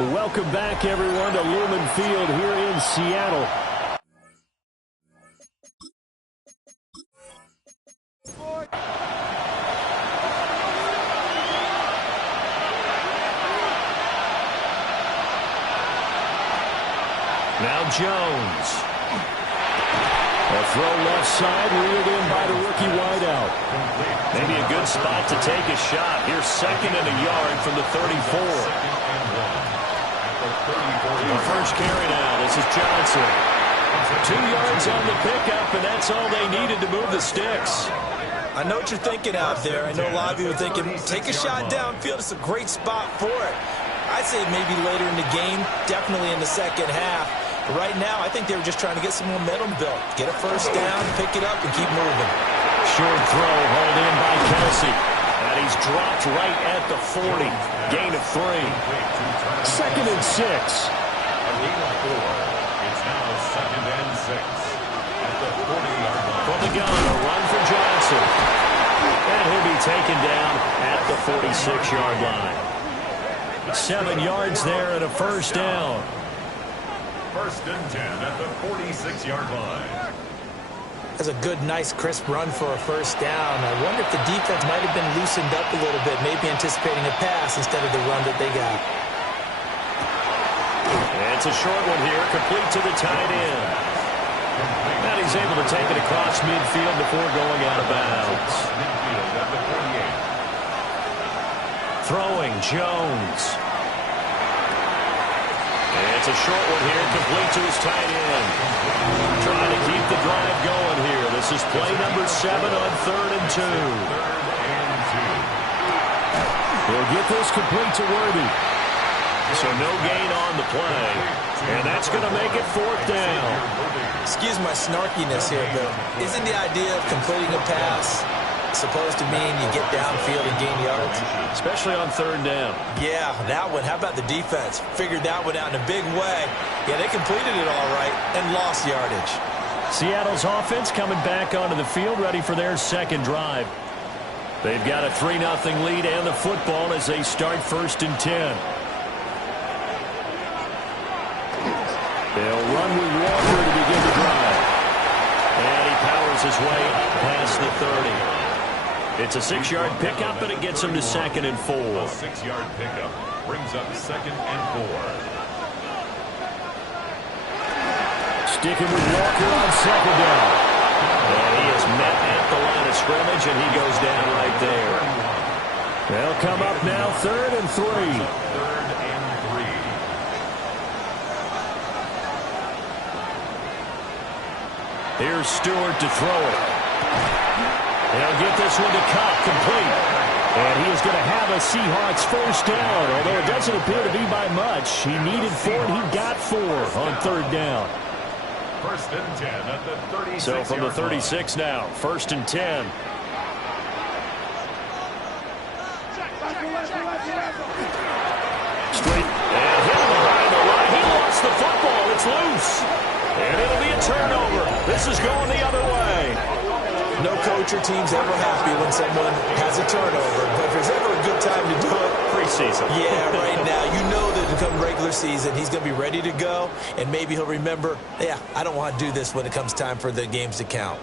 Welcome back, everyone, to Lumen Field here in Seattle. Now Jones. A throw left side, reeled in by the rookie wideout. Maybe a good spot to take a shot. Here's 2nd and a yard from the 34. The first carry now. This is Johnson. 2 yards on the pickup, and that's all they needed to move the sticks. I know what you're thinking out there. I know a lot of you are thinking, take a shot downfield. It's a great spot for it. I'd say maybe later in the game, definitely in the second half. But right now, I think they were just trying to get some momentum built. Get a first down, pick it up, and keep moving. Short throw hauled in by Kelsey. And he's dropped right at the 40. Gain of 3. 2nd and 6. It's now 2nd and 6 at the 40-yard line. From the gun, a run for Johnson. And he'll be taken down at the 46-yard line. 7 yards there and a first down. 1st and 10 at the 46-yard line. That's a good, nice, crisp run for a first down. I wonder if the defense might have been loosened up a little bit, maybe anticipating a pass instead of the run that they got. It's a short one here, complete to the tight end. And he's able to take it across midfield before going out of bounds. Throwing, Jones. It's a short one here, complete to his tight end. Trying to keep the drive going here. This is play number 7 on 3rd and 2. He'll get this complete to Worthy. So no gain on the play. And that's going to make it 4th down. Excuse my snarkiness here, but isn't the idea of completing a pass supposed to mean you get downfield and gain yards? Especially on 3rd down. Yeah, that one. How about the defense? Figured that one out in a big way. Yeah, they completed it all right and lost yardage. Seattle's offense coming back onto the field, ready for their 2nd drive. They've got a 3-0 lead and the football as they start 1st and 10. They'll run with Walker to begin the drive. And he powers his way past the 30. It's a 6-yard pickup, and it gets him to 2nd and 4. A 6-yard pickup brings up 2nd and 4. Sticking with Walker on 2nd down. And he is met at the line of scrimmage, and he goes down right there. They'll come up now 3rd and 3. 3rd and 3. Here's Stewart to throw it. They'll get this one to Cup, complete. And he is going to have a Seahawks first down, although it doesn't appear to be by much. He needed 4, and he got 4 on 3rd down. 1st and 10 at the 36. So from the 36 now, 1st and 10. Straight and hit behind the line. He lost the football. It's loose. And it'll be a turnover. This is going the other way. No coach or team's ever happy when someone has a turnover. But if there's ever a good time to do it, preseason. Yeah, right now. You know that come regular season, he's going to be ready to go. And maybe he'll remember, yeah, I don't want to do this when it comes time for the games to count.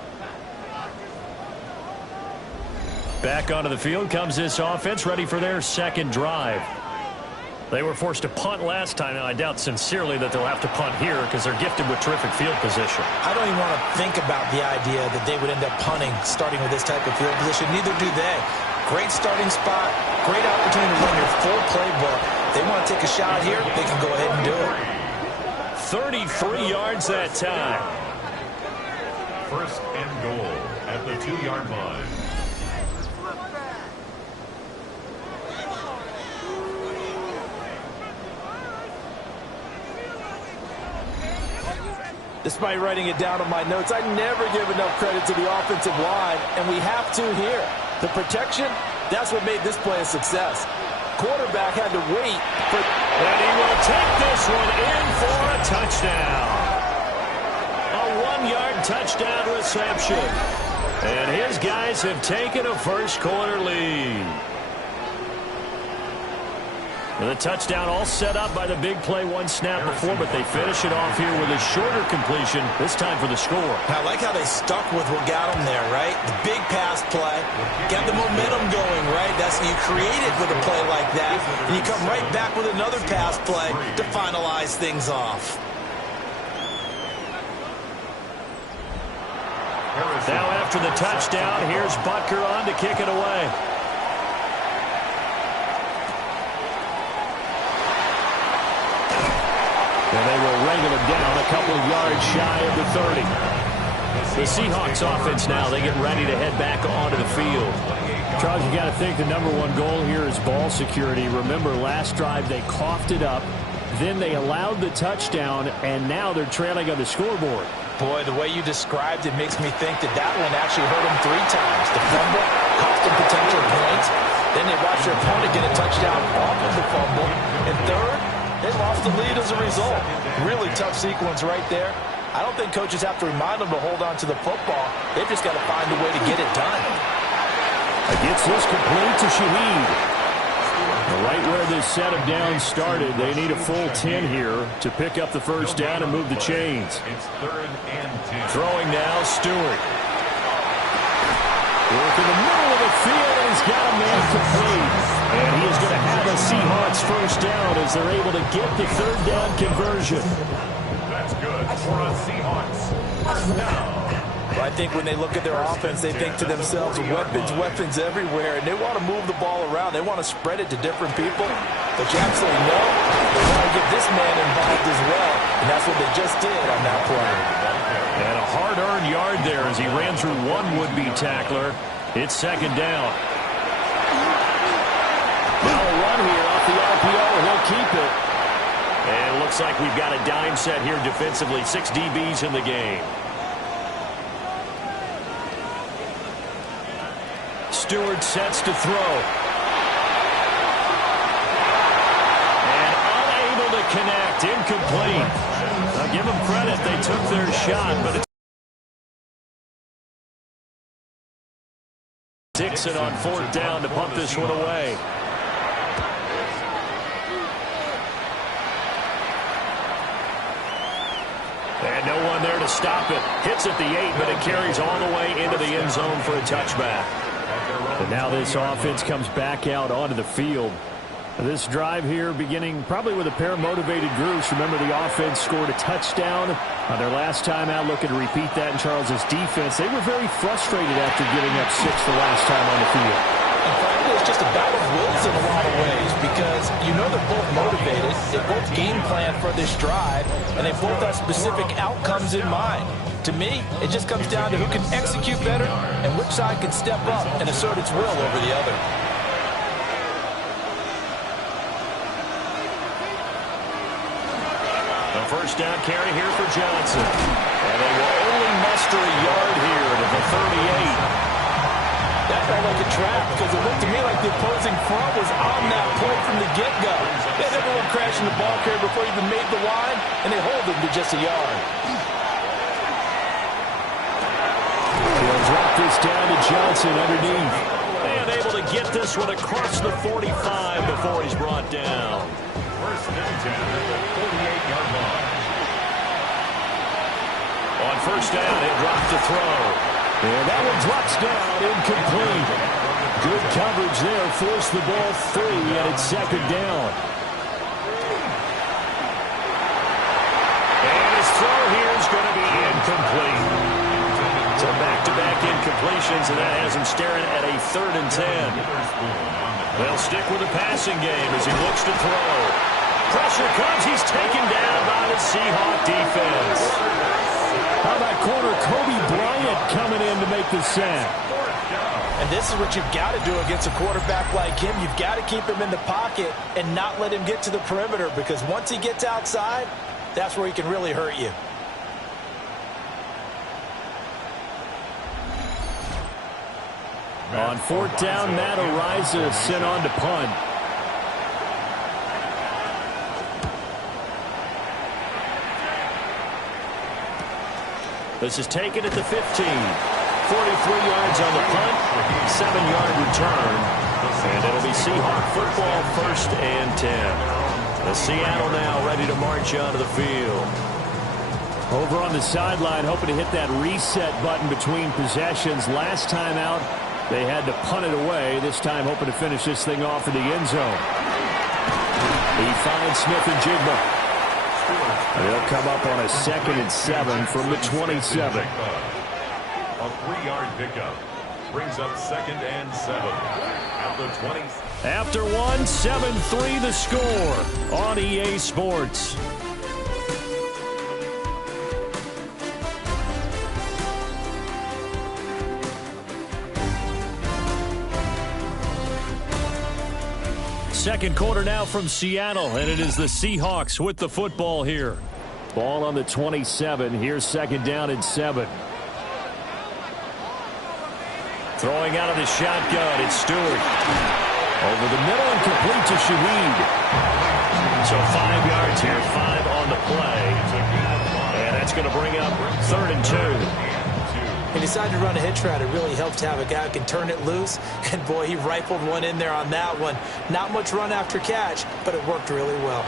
Back onto the field comes this offense, ready for their 2nd drive. They were forced to punt last time. Now, I doubt sincerely that they'll have to punt here because they're gifted with terrific field position. I don't even want to think about the idea that they would end up punting starting with this type of field position. Neither do they. Great starting spot, great opportunity to run your full playbook. They want to take a shot here, they can go ahead and do it. 33 yards that time. 1st and goal at the 2-yard line. Despite writing it down on my notes, I never give enough credit to the offensive line, and we have to here. The protection, that's what made this play a success. Quarterback had to wait for... And he will take this one in for a touchdown. A 1-yard touchdown reception. And his guys have taken a first-quarter lead. And the touchdown all set up by the big play one snap before, but they finish it off here with a shorter completion, this time for the score. I like how they stuck with what got them there, right? The big pass play, got the momentum going, right? That's you create it with a play like that, and you come right back with another pass play to finalize things off. Now after the touchdown, here's Butker on to kick it away. And they will wrangle it down a couple of yards shy of the 30. The Seahawks offense now, they get ready to head back onto the field. Charles, you got to think the number one goal here is ball security. Remember, last drive they coughed it up, then they allowed the touchdown, and now they're trailing on the scoreboard. Boy, the way you described it makes me think that that one actually hurt them 3 times. The fumble cost them potential points. Then they watched their opponent get a touchdown off of the fumble. And third, they lost the lead as a result. Really tough sequence right there. I don't think coaches have to remind them to hold on to the football. They've just got to find a way to get it done. Gets this complete to Shaheed. Right where this set of downs started, they need a full 10 here to pick up the first down and move the chains. It's 3rd and 10. Throwing now, Stewart. Work in the middle of the field, and he's got a man complete. And he is going to have a Seahawks first down as they're able to get the 3rd down conversion. That's good for a Seahawks first down. Well, I think when they look at their offense, they think to themselves, weapons everywhere, and they want to move the ball around. They want to spread it to different people. But you absolutely know they want to get this man involved as well, and that's what they just did on that play. And a hard-earned yard there as he ran through one would-be tackler. It's 2nd down. Now a run here off the RPO, and he'll keep it. And it looks like we've got a dime set here defensively. 6 DBs in the game. Stewart sets to throw. And unable to connect. Incomplete. Now give them credit. They took their shot, but it's Dixon on 4th down to pump this one away. And no one there to stop it. Hits at the 8, but it carries all the way into the end zone for a touchback. And now this offense comes back out onto the field. This drive here beginning probably with a pair of motivated groups. Remember, the offense scored a touchdown on their last time out. Looking to repeat that in Charles's defense. They were very frustrated after giving up 6 the last time on the field. And frankly, it's just a battle of wills in a lot of ways because you know they're both motivated. They both game plan for this drive, and they both have specific outcomes in mind. To me, it just comes down to who can execute better and which side can step up and assert its will over the other. The first down carry here for Johnson. And they will only muster a yard here to the 38. That felt like a trap because it looked to me like the opposing front was on that point from the get-go. They had everyone crashing the ball carrier before he even made the line, and they hold him to just a yard. He'll drop this down to Johnson underneath. And able to get this one across the 45 before he's brought down. 1st and 10 at the 48-yard line. On 1st down, he'll drop to throw. And that one drops down, incomplete. Good coverage there, forced the ball free, and it's 2nd down. And his throw here is going to be incomplete. So back-to-back incompletions, and that has him staring at a 3rd and 10. They'll stick with the passing game as he looks to throw. Pressure comes, he's taken down by the Seahawk defense. How about corner Kobe Bryant coming in to make the sack? And this is what you've got to do against a quarterback like him. You've got to keep him in the pocket and not let him get to the perimeter because once he gets outside, that's where he can really hurt you. On 4th down, Matt Ariza sent on to punt. This is taken at the 15. 43 yards on the punt, 7-yard return. And it'll be Seahawk football, 1st and 10. The Seattle now ready to march onto the field. Over on the sideline, hoping to hit that reset button between possessions. Last time out, they had to punt it away. This time hoping to finish this thing off in the end zone. He finds Smith and Jigba. They'll come up on a 2nd and 7 from the 27. A 3-yard pickup brings up 2nd and 7 at the 20. After one, 7-3 the score on EA Sports. Second quarter now from Seattle, and it is the Seahawks with the football here. Ball on the 27. Here's 2nd down and 7. Throwing out of the shotgun, it's Stewart. Over the middle and complete to Shaheed. So 5 yards here, 5 on the play. And that's going to bring up 3rd and 2. He decided to run a hitch route. It really helped to have a guy who can turn it loose. And, boy, he rifled one in there on that one. Not much run after catch, but it worked really well.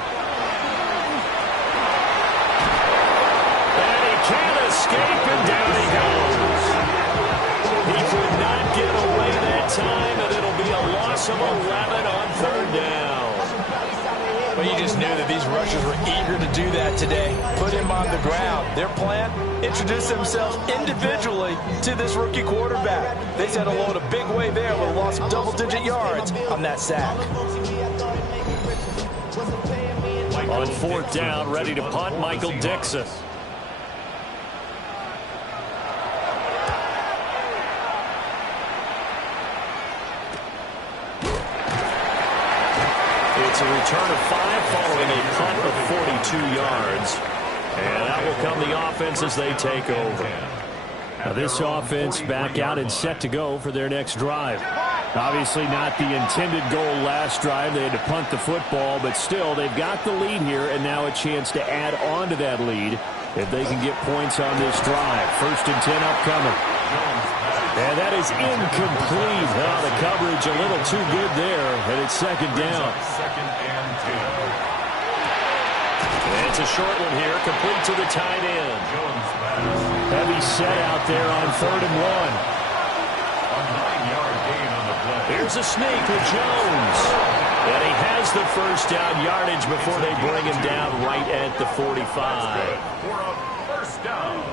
And he can't escape, and down he goes. He could not get away that time, and it'll be a loss of 11 on 3rd down. But you just knew that these rushers were eager to do that today. Put him on the ground. Their plan, introduce themselves individually to this rookie quarterback. They set a load a big way there with a loss of double-digit yards on that sack. On 4th down, ready to punt, Michael Dixon. It's a return of 5 following a punt of 42 yards. And that will come the offense as they take over. Now this offense back out and set to go for their next drive. Obviously not the intended goal last drive. They had to punt the football, but still they've got the lead here and now a chance to add on to that lead if they can get points on this drive. 1st and 10 upcoming. And that is incomplete. Oh, the coverage a little too good there, and it's 2nd down. 2nd and 2. And it's a short one here, complete to the tight end. Heavy set out there on 3rd and 1. A 9-yard gain on the play. Here's a sneak with Jones. And he has the 1st down yardage before they bring him down right at the 45. For a 1st down.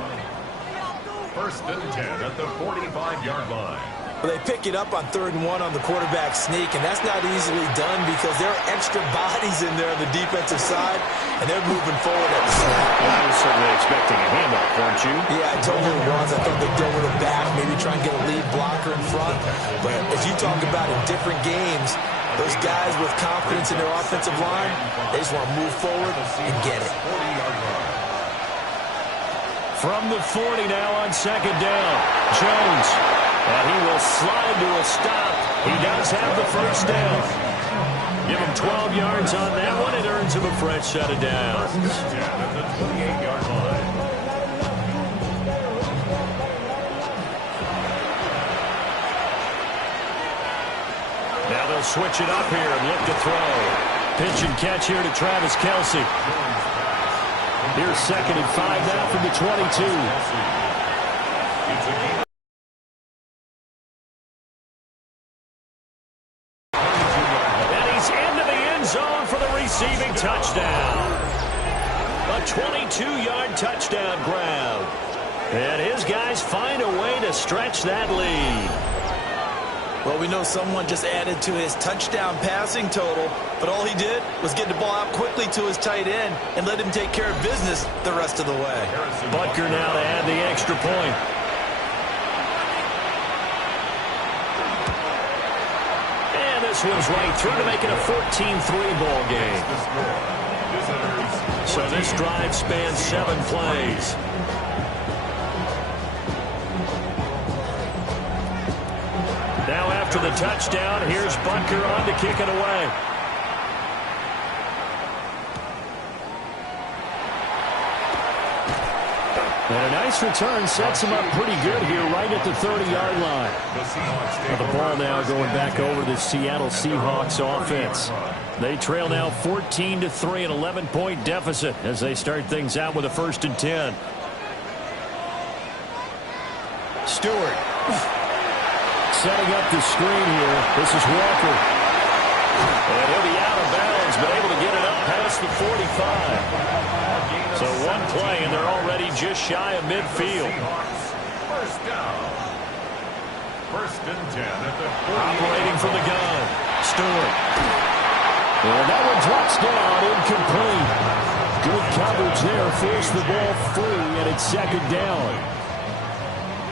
1st and 10 at the 45-yard line. Well, they pick it up on 3rd and 1 on the quarterback sneak, and that's not easily done because there are extra bodies in there on the defensive side, and they're moving forward at the snap. Well, I was certainly expecting a handoff, weren't you? Yeah, I totally was. I thought they'd go with a back, maybe try and get a lead blocker in front. But as you talk about in different games, those guys with confidence in their offensive line, they just want to move forward and get it. From the 40 now on 2nd down, Jones. And he will slide to a stop. He does have the 1st down. Give him 12 yards on that one. It earns him a fresh set of downs. At the 28-yard line. Now they'll switch it up here and look to throw. Pitch and catch here to Travis Kelce. Here's 2nd and 5 now from the 22. And he's into the end zone for the receiving touchdown. A 22-yard touchdown grab. And his guys find a way to stretch that lead. Well, we know someone just added to his touchdown passing total, but all he did was get the ball out quickly to his tight end and let him take care of business the rest of the way. Butker now to add the extra point. And this one's right through to make it a 14-3 ball game. So this drive spans 7 plays. Now after the touchdown, here's Butker on to kick it away. And a nice return sets him up pretty good here right at the 30-yard line. Now the ball now going back over the Seattle Seahawks offense. They trail now 14-3, an 11-point deficit as they start things out with a 1st and 10. Stewart setting up the screen here. This is Walker. And he'll be out of bounds, but able to get it up past the 45. So one play, and they're already just shy of midfield. First down. 1st and 10 at the 48. Operating from the gun. Stewart. And that one drops down, incomplete. Good coverage there, forced the ball free, and it's 2nd down.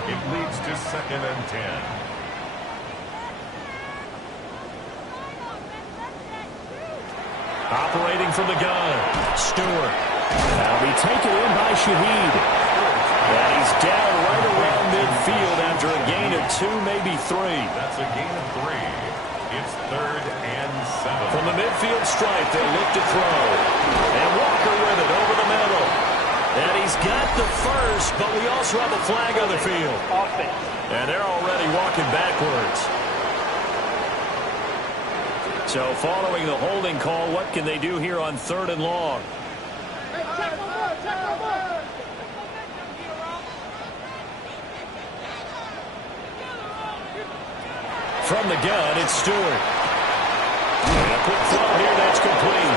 It leads to 2nd and 10. Operating from the gun. Stewart. Now be taken in by Shaheed. And he's down right around midfield after a gain of 2, maybe 3. That's a gain of 3. It's 3rd and 7. From the midfield stripe, they look to throw. And Walker with it over the middle. And he's got the first, but we also have a flag on the field. And they're already walking backwards. So following the holding call, what can they do here on 3rd and long? From the gun, it's Stewart. And a quick throw here, that's complete.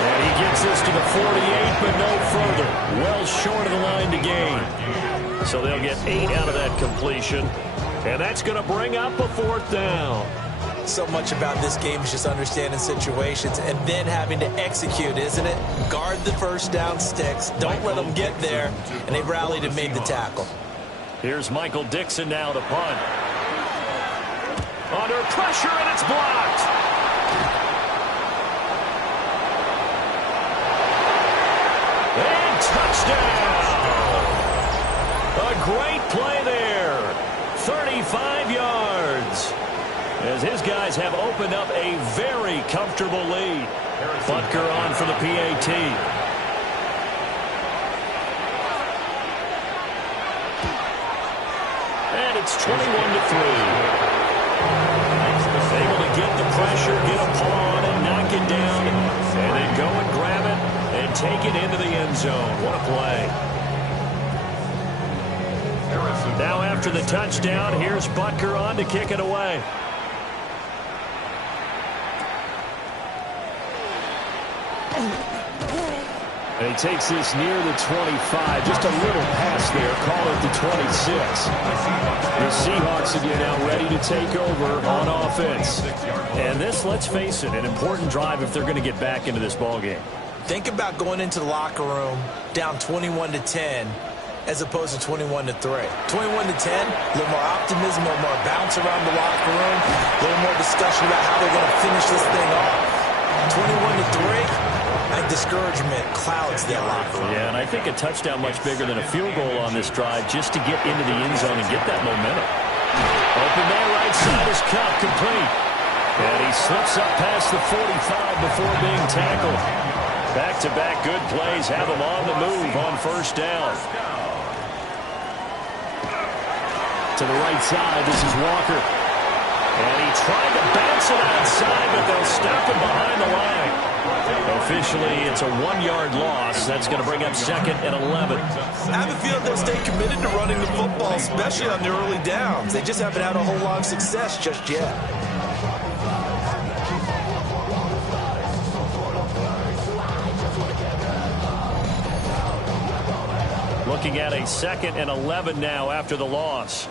And he gets this to the 48, but no further. Well short of the line to gain. So they'll get 8 out of that completion. And that's going to bring up a 4th down. So much about this game is just understanding situations and then having to execute, isn't it? Guard the 1st down sticks. Don't let them get there. And they rallied and made the tackle. Here's Michael Dixon now to punt. Under pressure, and it's blocked. And touchdown. A great play there. 35 yards. As his guys have opened up a very comfortable lead. Butker on for the PAT. And it's 21-3. Able to get the pressure, get a paw on it, knock it down, and then go and grab it and take it into the end zone. What a play. Now after the touchdown, here's Butker on to kick it away. And he takes this near the 25. Just a little pass there. Call it the 26. The Seahawks again now ready to take over on offense. And this, let's face it, an important drive if they're going to get back into this ballgame. Think about going into the locker room down 21-10 as opposed to 21-3. 21-10, a little more optimism, a little more bounce around the locker room, a little more discussion about how they're going to finish this thing off. 21-3. Discouragement clouds that locker room. Yeah, and I think a touchdown much bigger than a field goal on this drive just to get into the end zone and get that momentum. Open man right side is Cup, complete. And he slips up past the 45 before being tackled. Back-to-back good plays have him on the move on 1st down. To the right side, this is Walker. And he tried to bounce it outside, but they'll stop him behind the line. Officially, it's a 1-yard loss. That's going to bring up 2nd and 11. I have a feeling they'll stay committed to running the football, especially on the early downs. They just haven't had a whole lot of success just yet. Looking at a 2nd and 11 now after the loss.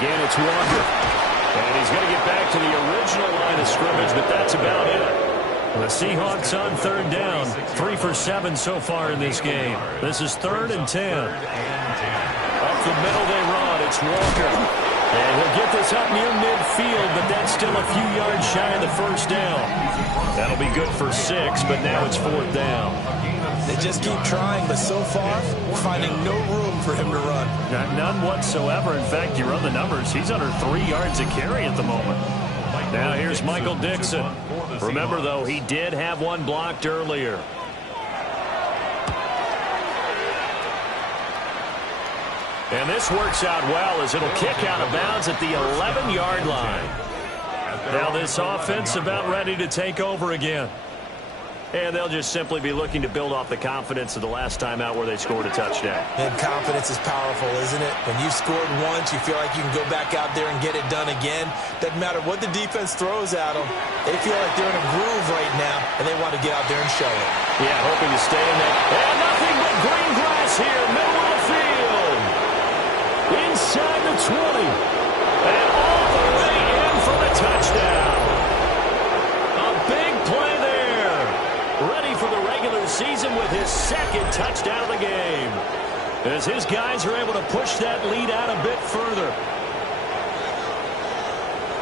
Again, it's Walker. And he's going to get back to the original line of scrimmage, but that's about it. The Seahawks on 3rd down. 3 for 7 so far in this game. This is 3rd and 10. Up the middle they run. It's Walker. And he'll get this up near midfield, but that's still a few yards shy of the 1st down. That'll be good for 6, but now it's 4th down. They just keep trying, but so far, we're finding no room for him to run. None whatsoever. In fact, you run the numbers. He's under 3 yards a carry at the moment. Now here's Michael Dixon. Remember, though, he did have one blocked earlier. And this works out well as it'll kick out of bounds at the 11-yard line. Now this offense about ready to take over again. And they'll just simply be looking to build off the confidence of the last time out where they scored a touchdown. And confidence is powerful, isn't it? When you've scored once, you feel like you can go back out there and get it done again. Doesn't matter what the defense throws at them. They feel like they're in a groove right now, and they want to get out there and show it. Yeah, hoping to stay in there. And nothing but green grass here, middle of the field. Inside the 20. And all the way in for the touchdown. A big play there. Ready for the regular season with his second touchdown of the game. As his guys are able to push that lead out a bit further.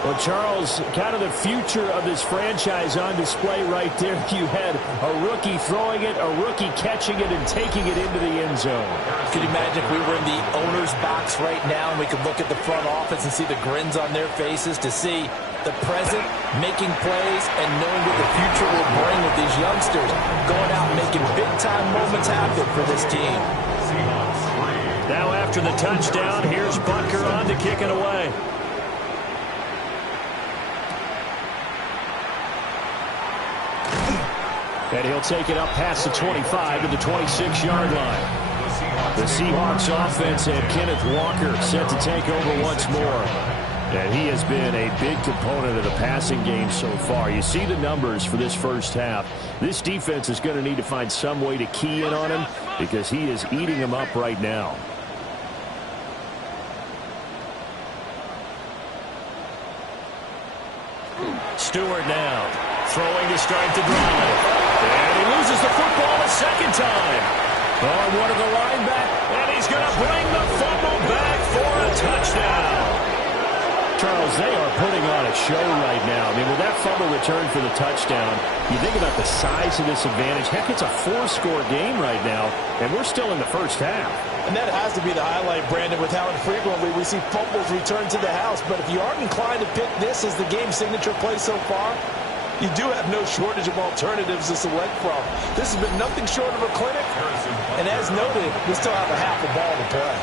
Well, Charles, kind of the future of this franchise on display right there. You had a rookie throwing it, a rookie catching it, and taking it into the end zone. Could you imagine if we were in the owner's box right now and we could look at the front office and see the grins on their faces, to see the present making plays and knowing what the future will bring with these youngsters going out and making big-time moments happen for this team. Now after the touchdown, here's Butker on to kick it away. And he'll take it up past the 25 to the 26-yard line. The Seahawks offense and Kenneth Walker set to take over once more. And he has been a big component of the passing game so far. You see the numbers for this first half. This defense is going to need to find some way to key in on him because he is eating them up right now. Stewart now throwing to start the drive. And he loses the football a second time. On one of the linebackers. And he's going to bring the fumble back for a touchdown. Charles, they are putting on a show right now. I mean, with that fumble return for the touchdown, you think about the size of this advantage. Heck, it's a 4-score game right now, and we're still in the first half. And that has to be the highlight, Brandon, with how infrequently we see fumbles return to the house. But if you aren't inclined to pick this as the game signature play so far, you do have no shortage of alternatives to select from. This has been nothing short of a clinic. And as noted, we still have a half a ball to play.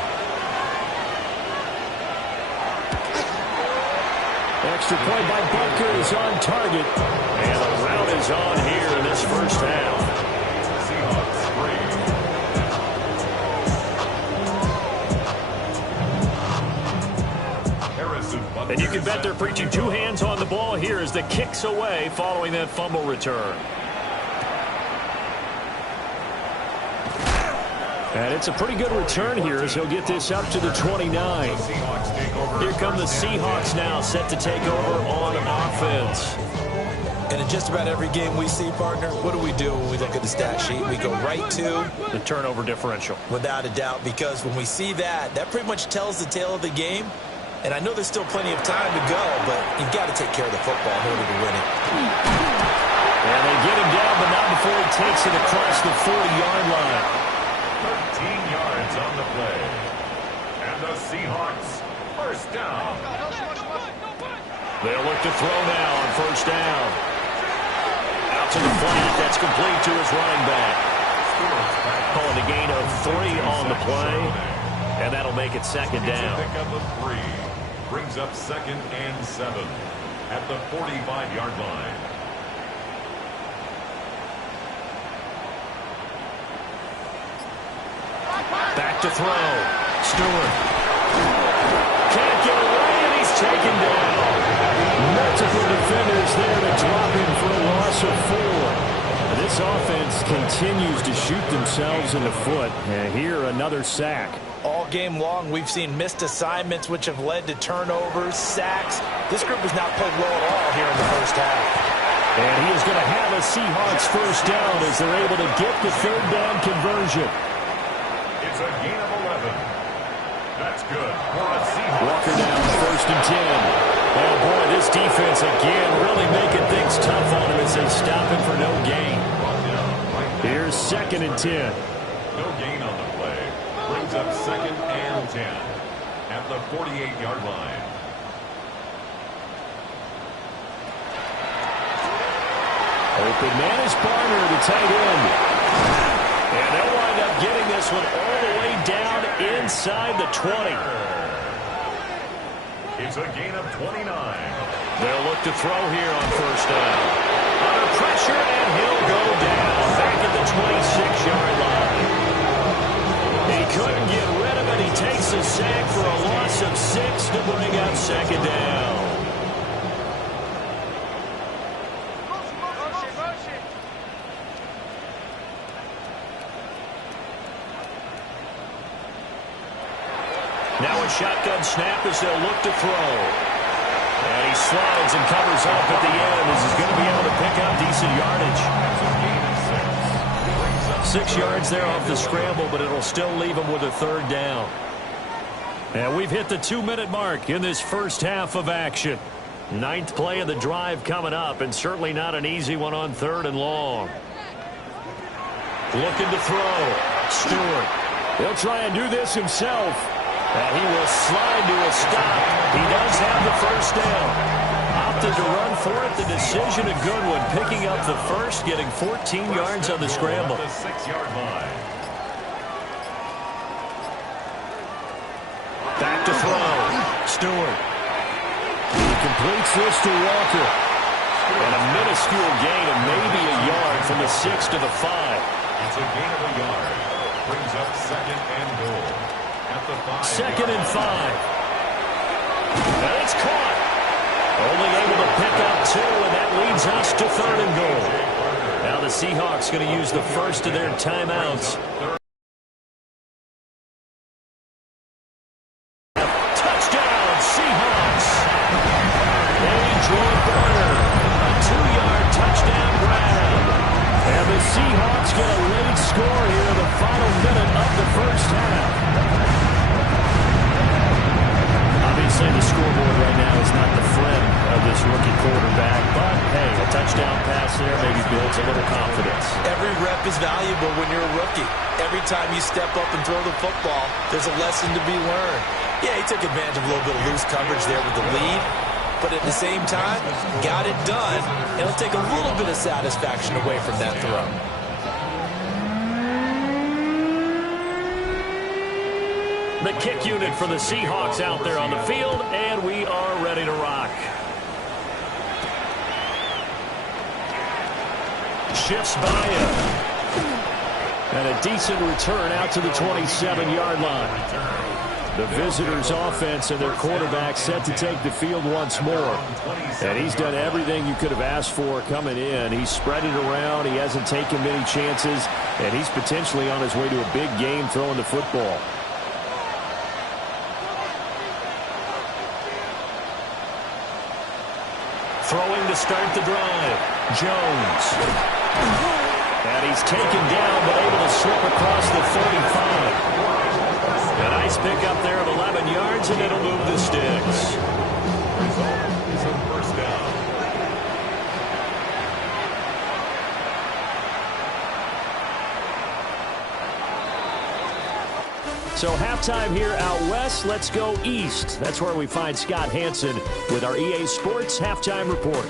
Extra point by Butker is on target. And the route is on here in this first half. And you can bet they're preaching 2 hands on the ball here as the kick's away following that fumble return. And it's a pretty good return here as he'll get this up to the 29. Here come the Seahawks now set to take over on offense. And in just about every game we see, partner, what do when we look at the stat sheet? We go right to the turnover differential. Without a doubt, because when we see that, that pretty much tells the tale of the game. And I know there's still plenty of time to go, but you've got to take care of the football in order to win it. And they get him down, but not before he takes it across the 40-yard line. 13 yards on the play. And the Seahawks first down. They'll look to throw now on first down. Out to the flat. That's complete to his running back. Calling a gain of 3 on the play. And that'll make it second down. Pickup of 3. Brings up 2nd and 7 at the 45-yard line. Back to throw. Stewart. Can't get away, and he's taken down. Multiple defenders there to drop him for a loss of 4. And this offense continues to shoot themselves in the foot. And here, another sack. All game long, we've seen missed assignments, which have led to turnovers, sacks. This group has not played well at all here in the first half. And he is going to have a Seahawks first down as they're able to get the 3rd down conversion. It's a gain of 11. That's good for a Seahawks. Walker down 1st and 10. Oh, boy, this defense again really making things tough on him as they stop him for no gain. Here's 2nd and 10. No gain on the play. Brings up 2nd and 10 at the 48-yard line. Open man is Barner, the tight end. And they'll wind up getting this one all the way down inside the 20. It's a gain of 29. They'll look to throw here on 1st down. Under pressure, and he'll go down back at the 26-yard line. He couldn't get rid of it. He takes a sack for a loss of 6 to bring up 2nd down. Now a shotgun snap as they'll look to throw. And he slides and covers up at the end as he's going to be able to pick up decent yardage. 6 yards there off the scramble, but it'll still leave him with a 3rd down. And we've hit the 2-minute mark in this first half of action. 9th play of the drive coming up, and certainly not an easy one on 3rd and long. Looking to throw. Stewart. He'll try and do this himself. And he will slide to a stop. He does have the 1st down. Opted to run for it. The decision a good one. Picking up the 1st, getting 14 yards on the scramble. The 6-yard line. Back to throw. Stewart. He completes this to Walker. And a minuscule gain of maybe a yard from the 6 to the 5. It's a gain of a yard. Brings up 2nd and goal. 2nd and 5. And it's caught. Only able to pick up 2, and that leads us to 3rd and goal. Now the Seahawks going to use the first of their timeouts. Touchdown, Seahawks. Adrian Barner, a 2-yard touchdown grab. And the Seahawks get a late score here in the final minute of the first half. Obviously, the scoreboard right now is not the friend of this rookie quarterback, but, hey, a touchdown pass there maybe builds a little confidence. Every rep is valuable when you're a rookie. Every time you step up and throw the football, there's a lesson to be learned. Yeah, he took advantage of a little bit of loose coverage there with the lead, but at the same time, got it done. It'll take a little bit of satisfaction away from that throw. The kick unit for the Seahawks out there on the field, and we are ready to rock. Shifts by him. And a decent return out to the 27-yard line. The visitors' offense and their quarterback set to take the field once more. And he's done everything you could have asked for coming in. He's spread it around. He hasn't taken many chances. And he's potentially on his way to a big game throwing the football. Throwing to start the drive. Jones. And he's taken down, but able to slip across the 35. A nice pickup there of 11 yards, and it'll move the sticks. Result is a 1st down. So halftime here out west. Let's go east. That's where we find Scott Hansen with our EA Sports Halftime Report.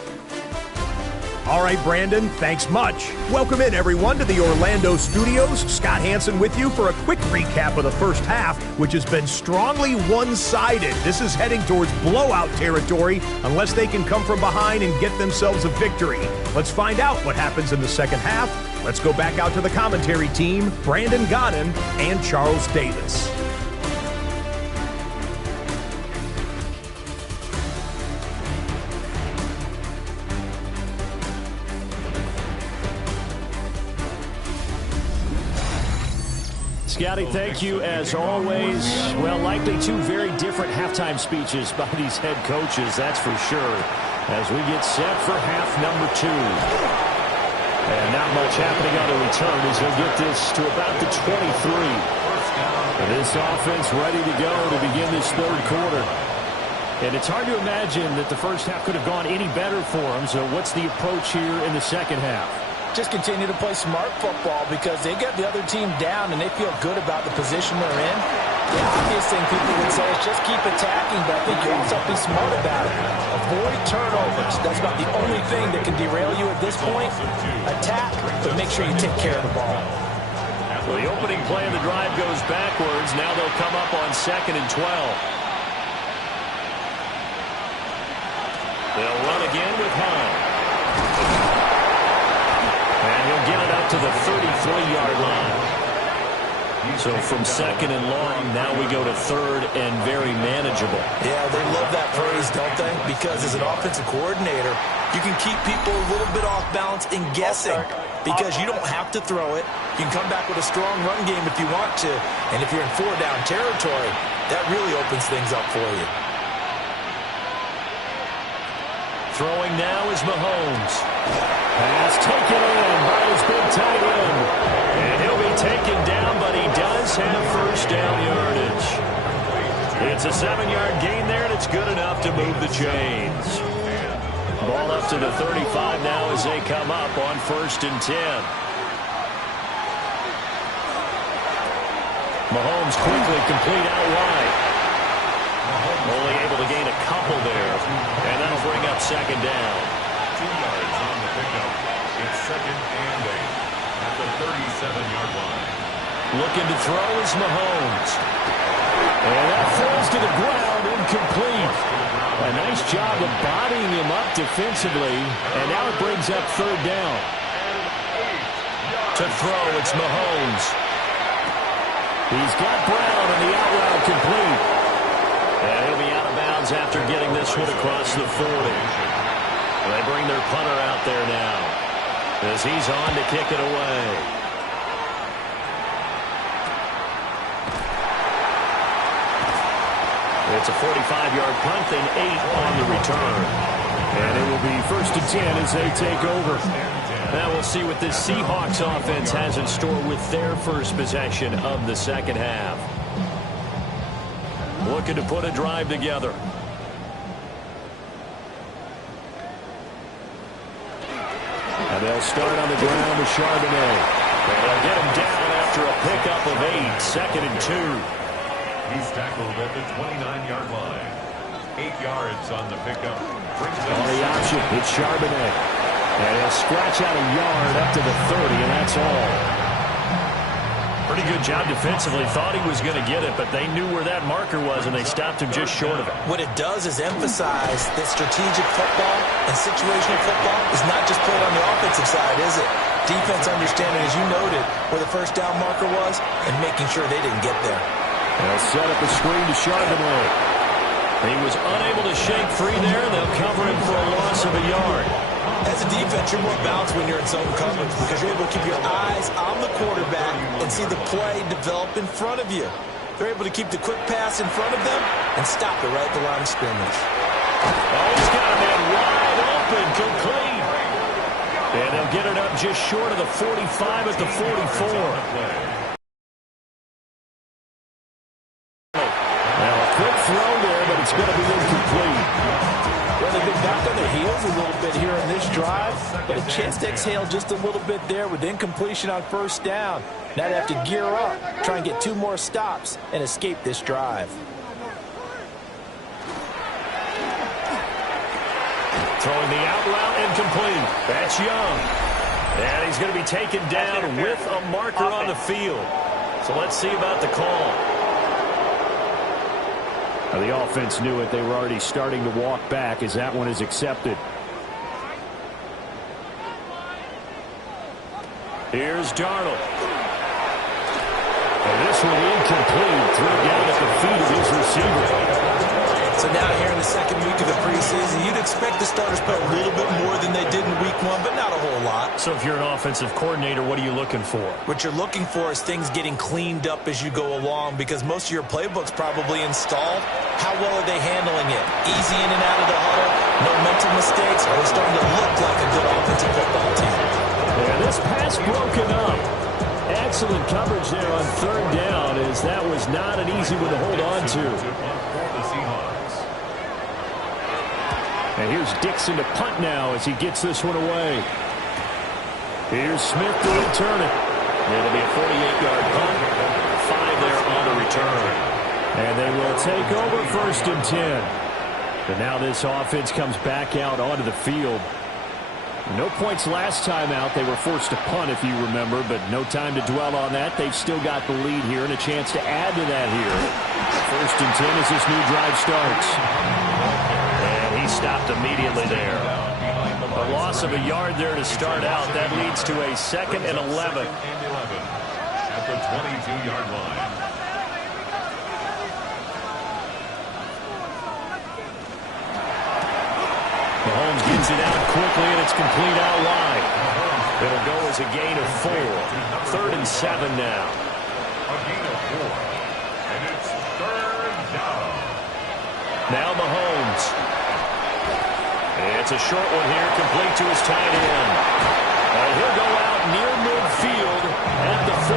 All right, Brandon, thanks much. Welcome in, everyone, to the Orlando studios. Scott Hansen with you for a quick recap of the first half, which has been strongly one-sided. This is heading towards blowout territory unless they can come from behind and get themselves a victory. Let's find out what happens in the second half. Let's go back out to the commentary team, Brandon Godden and Charles Davis. Scotty, thank you as always. Well, likely two very different halftime speeches by these head coaches, that's for sure, as we get set for half number 2. And not much happening on the return as he'll get this to about the 23. And this offense ready to go to begin this third quarter. And it's hard to imagine that the first half could have gone any better for them. So what's the approach here in the second half? just continue to play smart football because they get the other team down and they feel good about the position they're in. The obvious thing people would say is just keep attacking, but I think you also have to be smart about it. Avoid turnovers. That's about the only thing that can derail you at this point. Attack, but make sure you take care of the ball. Well, the opening play of the drive goes backwards. Now they'll come up on 2nd and 12. They'll run again with Hunt. And he'll get it up to the 33-yard line. So from 2nd and long, now we go to 3rd and very manageable. Yeah, they love that phrase, don't they? Because as an offensive coordinator, you can keep people a little bit off balance and guessing because you don't have to throw it. You can come back with a strong run game if you want to. And if you're in 4-down territory, that really opens things up for you. Throwing now is Mahomes. Pass taken in by his big tight end. And he'll be taken down, but he does have first down yardage. It's a 7-yard gain there, and it's good enough to move the chains. Ball up to the 35 now as they come up on 1st and 10. Mahomes quickly complete out wide. Only able to gain a couple there, and that'll bring up 2nd down. 2 yards on the pickup. It's 2nd and 8 at the 37-yard line. Looking to throw is Mahomes. And that falls to the ground, incomplete. A nice job of bodying him up defensively, and now it brings up 3rd down. To throw, it's Mahomes. He's got Brown, and the out route complete. And he'll be out of bounds after getting this one across the 40. They bring their punter out there now as he's on to kick it away. It's a 45-yard punt and 8 on the return. And it will be 1st and 10 as they take over. Now we'll see what this Seahawks offense has in store with their first possession of the 2nd half. Looking to put a drive together. And they'll start on the ground with Charbonnet. And they'll get him down after a pickup of 8, 2nd and 2. He's tackled at the 29-yard line. 8 yards on the pickup. On the option, it's Charbonnet. And he'll scratch out a yard up to the 30, and that's all. Pretty good job defensively. Thought he was going to get it, but they knew where that marker was, and they stopped him just short of it. What it does is emphasize that strategic football and situational football is not just played on the offensive side, is it? Defense understanding, as you noted, where the first down marker was and making sure they didn't get there. They'll set up a screen to Charbonnet. He was unable to shake free there. They'll cover him for a loss of a yard. As a defense, you're more balanced when you're in zone coverage because you're able to keep your eyes on the quarterback and see the play develop in front of you. They're able to keep the quick pass in front of them and stop it right at the line of scrimmage. Oh, he's got a man wide open, complete. And they'll get it up just short of the 45 at the 44. Quick throw there, but it's going to be incomplete. Well, they've been back on their heels a little bit here on this drive, but a chance to exhale just a little bit there with incompletion on 1st down. Now they have to gear up, try and get 2 more stops, and escape this drive. Throwing the out route incomplete. That's Young. And he's going to be taken down with a marker on the field. So let's see about the call. Now the offense knew it. They were already starting to walk back as that one is accepted. Here's Darnold. And this one incomplete. Threw it down at the feet of his receiver. So now here in the 2nd week of the preseason, you'd expect the starters to play a little bit more than they did in week 1, but not a whole lot. So if you're an offensive coordinator, what are you looking for? What you're looking for is things getting cleaned up as you go along because most of your playbook's probably installed. How well are they handling it? Easy in and out of the huddle, no mental mistakes, or are they starting to look like a good offensive football team? And this pass broken up. Excellent coverage there on 3rd down as that was not an easy one to hold on to. And here's Dixon to punt now as he gets this one away. Here's Smith to return it. It'll be a 48-yard punt. 5 there on the return. And they will take over 1st and 10. But now this offense comes back out onto the field. No points last time out. They were forced to punt, if you remember, but no time to dwell on that. They've still got the lead here and a chance to add to that here. 1st and 10 as this new drive starts. And he stopped immediately there. A loss of a yard there to start out. That leads to a 2nd and 11. At the 22-yard line. Mahomes gets it out quickly, and it's complete out wide. It'll go as a gain of 4. 3rd and 7 now. A gain of 4. And it's 3rd down. Now Mahomes. It's a short one here, complete to his tight end. And he'll go out near midfield at the 49.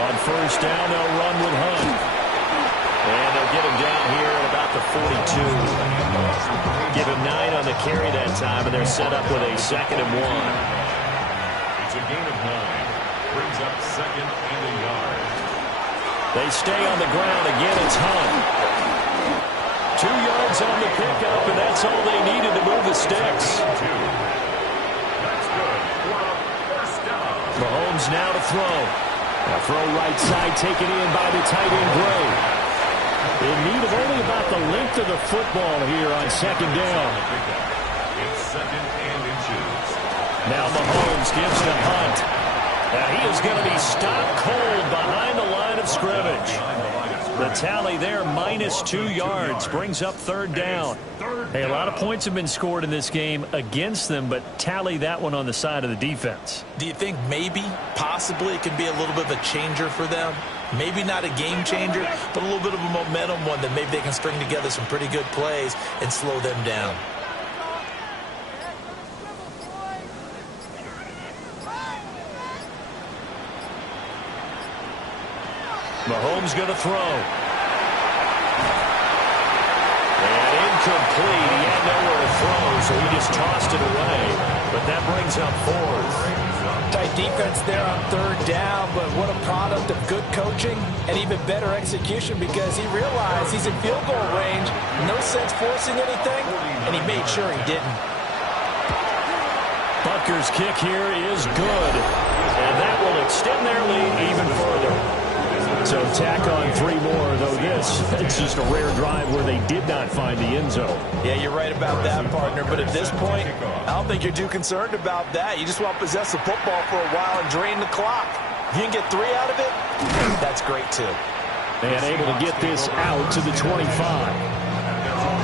On 1st down, they'll run with Hunt. And they'll get him down here at about the 42. Give him 9 on the carry that time, and they're set up with a 2nd and 1. It's a gain of 9. Brings up 2nd and a yard. They stay on the ground. Again, it's Hunt. 2 yards on the pickup, and that's all they needed to move the sticks. That's good for a 1st down. Mahomes now to throw. A throw right side taken in by the tight end, Gray. In need of only about the length of the football here on 2nd down. It's 2nd and inches. Now Mahomes gives to Hunt. Now he is going to be stopped cold behind the line of scrimmage. The tally there, -2 yards, brings up 3rd down. Hey, a lot of points have been scored in this game against them, but tally that one on the side of the defense. Do you think maybe, possibly, it can be a little bit of a changer for them? Maybe not a game changer, but a little bit of a momentum one that maybe they can string together some pretty good plays and slow them down. Mahomes going to throw. And incomplete. He had nowhere to throw, so he just tossed it away. But that brings up 4th. Tight defense there on 3rd down, but what a product of good coaching and even better execution because he realized he's in field goal range. No sense forcing anything, and he made sure he didn't. Butker's kick here is good. And that will extend their lead even further. So tack on 3 more, though it's just a rare drive where they did not find the end zone. Yeah, you're right about that, partner. But at this point, I don't think you're too concerned about that. You just want to possess the football for a while and drain the clock. If you can get 3 out of it, that's great, too. And able to get this out to the 25.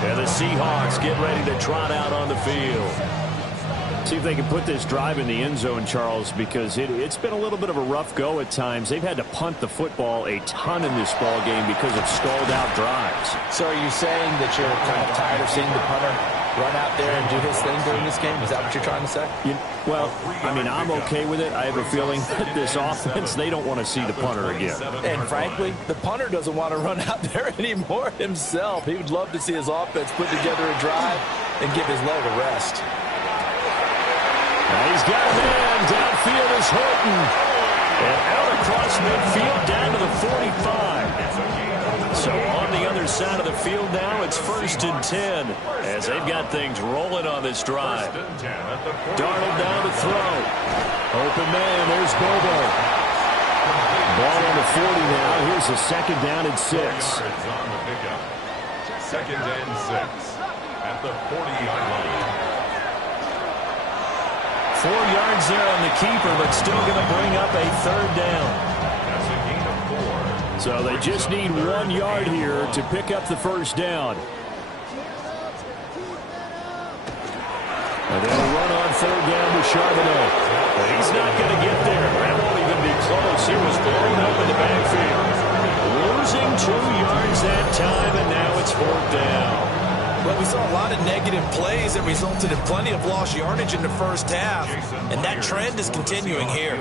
And the Seahawks get ready to trot out on the field. See if they can put this drive in the end zone, Charles, because it's been a little bit of a rough go at times. They've had to punt the football a ton in this ball game because of stalled-out drives. So are you saying that you're kind of tired of seeing the punter run out there and do his thing during this game? Is that what you're trying to say? Well, I mean, I'm okay with it. I have a feeling that this offense, they don't want to see the punter again. And frankly, the punter doesn't want to run out there anymore himself. He would love to see his offense put together a drive and give his leg a rest. Now he's got a man. Downfield is Horton. And out across midfield down to the 45. So on the other side of the field now, it's 1st and 10 as they've got things rolling on this drive. Darnold down to throw. Open man. There's Bobo. Ball on the 40 now. Here's a 2nd down and 6. 2nd and 6 at the 40-yard line. 4 yards there on the keeper, but still going to bring up a 3rd down. That's a gain of 4. So they just need 1 yard here to pick up the 1st down. And they'll run on 3rd down with Charbonnet. But he's not going to get there. That won't even be close. He was blown up in the backfield. Losing 2 yards that time, and now it's 4th down. Well, we saw a lot of negative plays that resulted in plenty of lost yardage in the 1st half, and that trend is continuing here.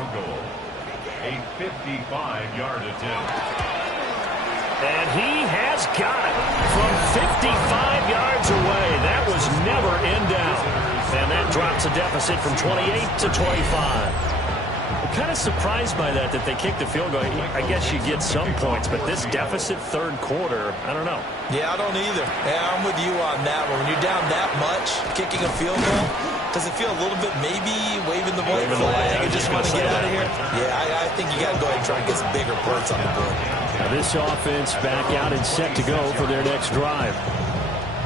A 55-yard attempt. And he has got it from 55 yards away. That was drops a deficit from 28 to 25. I'm kind of surprised by that they kicked the field goal. I guess you get some points, but this deficit third quarter, I don't know. Yeah, I don't either. Yeah, I'm with you on that one. When you're down that much, kicking a field goal, does it feel a little bit maybe waving the white flag and just want to get out of here? Yeah, I think you got to go ahead and try and get some bigger points on the board. Now this offense back out and set to go for their next drive.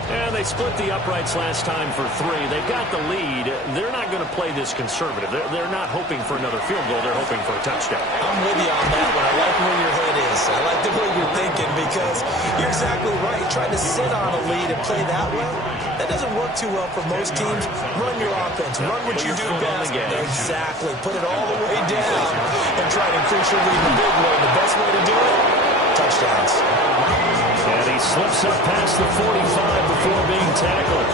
And they split the uprights last time for 3. They've got the lead. They're not going to play this conservative. They're not hoping for another field goal. They're hoping for a touchdown. I'm with you on that one. I like where your head is. I like the way you're thinking because you're exactly right. Trying to sit on a lead and play that way, that doesn't work too well for most teams. Run your offense. Run what you do best. Exactly. Put it all the way down and try to increase your lead in a big way. The best way to do it, touchdowns. And he slips up past the 45 before being tackled.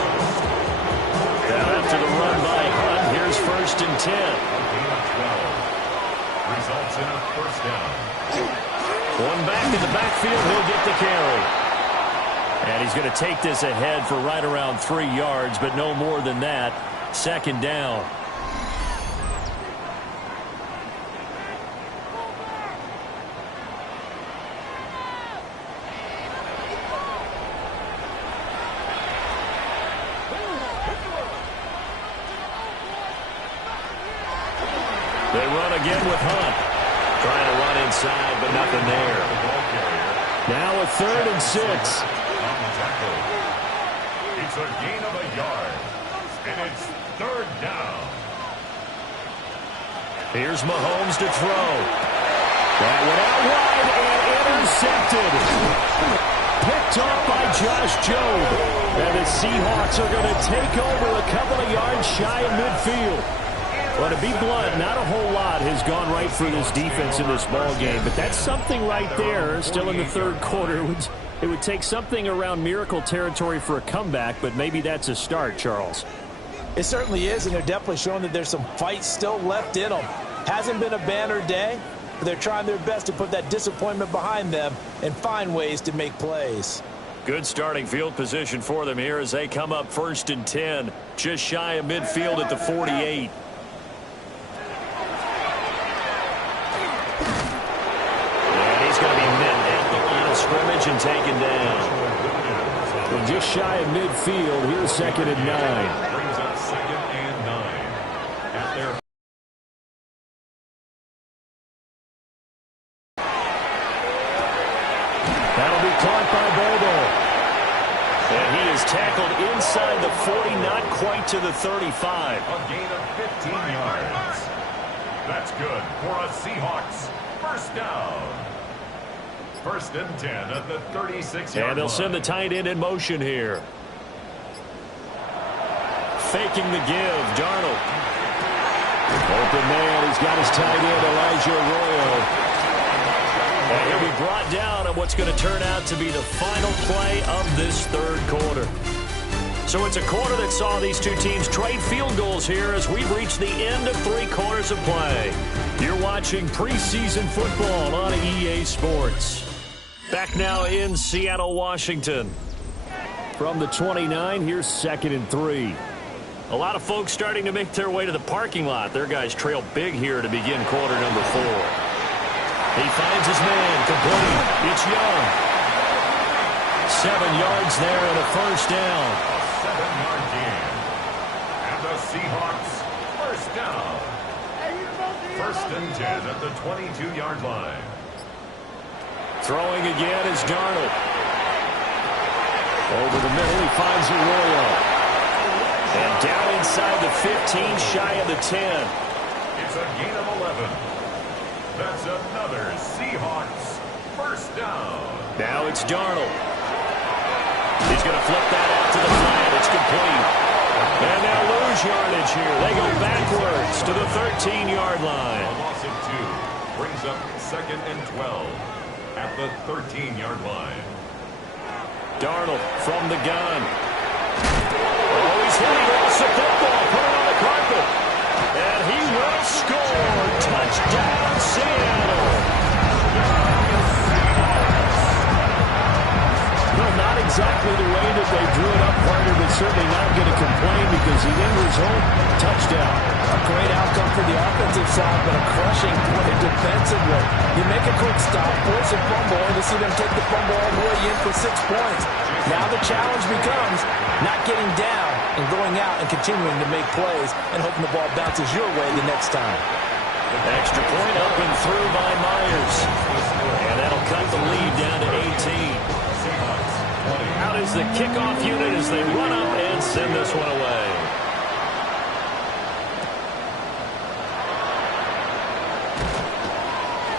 Now after the run by Hunt, here's 1st and 10. Results in a first down. One back in the backfield, he'll get the carry. And he's going to take this ahead for right around 3 yards, but no more than that. 2nd down. They run again with Hunt. Trying to run inside, but nothing there. Now a 3rd and 6. It's a gain of a yard. And it's 3rd down. Here's Mahomes to throw. That went out wide and intercepted. Picked off by Josh Jobe. And the Seahawks are going to take over a couple of yards shy of midfield. Well, to be blunt, not a whole lot has gone right for this defense in this ball game, but that's something right there. Still in the 3rd quarter, it would take something around miracle territory for a comeback, but maybe that's a start, Charles. It certainly is, and they're definitely showing that there's some fight still left in them. Hasn't been a banner day, but they're trying their best to put that disappointment behind them and find ways to make plays. Good starting field position for them here as they come up 1st and 10, just shy of midfield at the 48. Scrimmage and taken down. Well, just shy of midfield. Here's 2nd and 9. Brings up 2nd and 9. At their That'll be caught by Bobo. And he is tackled inside the 40, not quite to the 35. a gain of 15 yards. That's good for a Seahawks 1st down. 1st and 10 at the 36-yard line. And they'll send the tight end in motion here. Faking the give, Darnold. Open man, he's got his tight end, Elijah Arroyo. And he'll be brought down on what's going to turn out to be the final play of this 3rd quarter. So it's a quarter that saw these two teams trade field goals here as we've reached the end of 3 quarters of play. You're watching preseason football on EA Sports. Back now in Seattle, Washington. From the 29, here's 2nd and 3. A lot of folks starting to make their way to the parking lot. Their guys trail big here to begin quarter number 4. He finds his man, complete. It's Young. 7 yards there and a 1st down. 7-yard gain. And the Seahawks 1st down. 1st and 10 at the 22-yard line. Throwing again is Darnold. Over the middle, he finds Arroyo. And down inside the 15, shy of the 10. It's a gain of 11. That's another Seahawks 1st down. Now it's Darnold. He's going to flip that out to the flat. It's complete. And they'll lose yardage here. They go backwards to the 13-yard line. A loss of 2 brings up 2nd and 12 at the 13-yard line. Darnold from the gun. Oh, he's hitting off the football. Put it on the carpet. And he will score. Touchdown, Seattle. Well, not exactly the way that they drew it up starter, but certainly not going to complain because the end result, touchdown. A great outcome for the offensive side, but a crushing play defensively. You make a quick stop, force a fumble, and to see them take the fumble all the way in for 6 points. Now the challenge becomes not getting down and going out and continuing to make plays and hoping the ball bounces your way the next time. Extra point up and through by Myers. And that'll cut the lead down to 18. Out is the kickoff unit as they run up and send this one away.